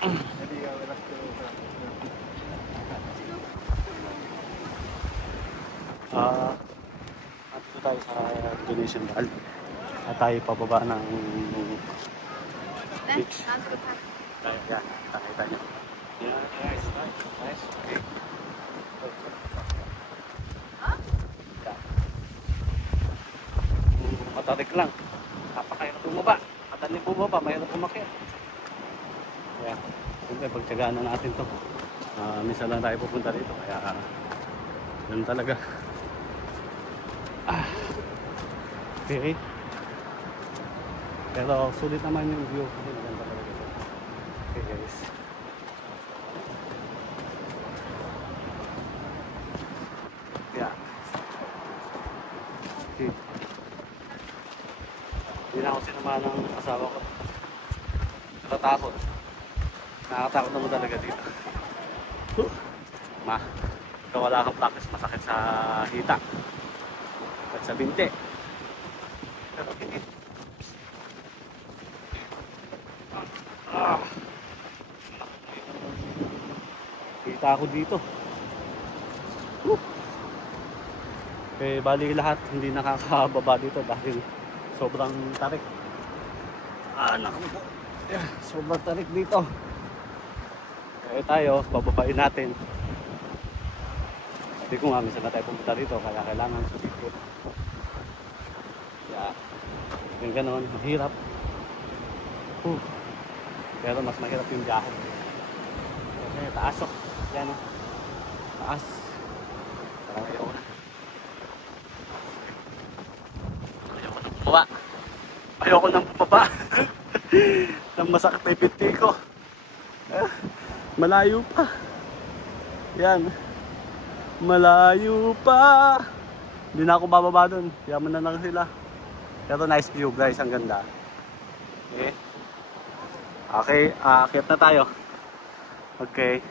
Dito tayo sa Indonesian Bal. At tayo pababa ng beach. Yan, nakita nyo. Yan, nice, nice, okay. Matarik lang. Napakahirap bumaba. Madaling bumaba, mahirap umakyat. Kaya, siyempre, pagtsagaan na natin to. Minsan lang tayo pupunta dito. Kaya, yun talaga. Okay. Pero sulit naman yung view. Maganda talaga dito. Okay guys. Yeah. Okay. Hindi na ako sinamahan ng asawa ko. Nakatakot. Nakakatakot naman talaga dito. Kung wala kang practice, masakit sa hita at sa binte. Pero pinit. Kita ako dito. Eh, bali lahat hindi nakakababa dito dahil sobrang tarik. Naku po. Sobrang tarik dito. Kaya tayo, bababain natin. Hindi ko nga, minsan na tayo pumunta dito, kaya kailangan sumikot. Yeah. Yung ganon, mahirap. Pero mas mahirap yung biyahe. Kasi taas o. Yan o. Taas. Parang ayoko na. Ayoko nang bumaba. Ayoko nang bumaba. Nang masakit na yung binti ko. Malayo pa. Yan. Malayo pa. Hindi na ako bababa dun. Yaman na lang sila. Pero nice view guys. Ang ganda. Okay. Okay. Aakyat na tayo. Okay.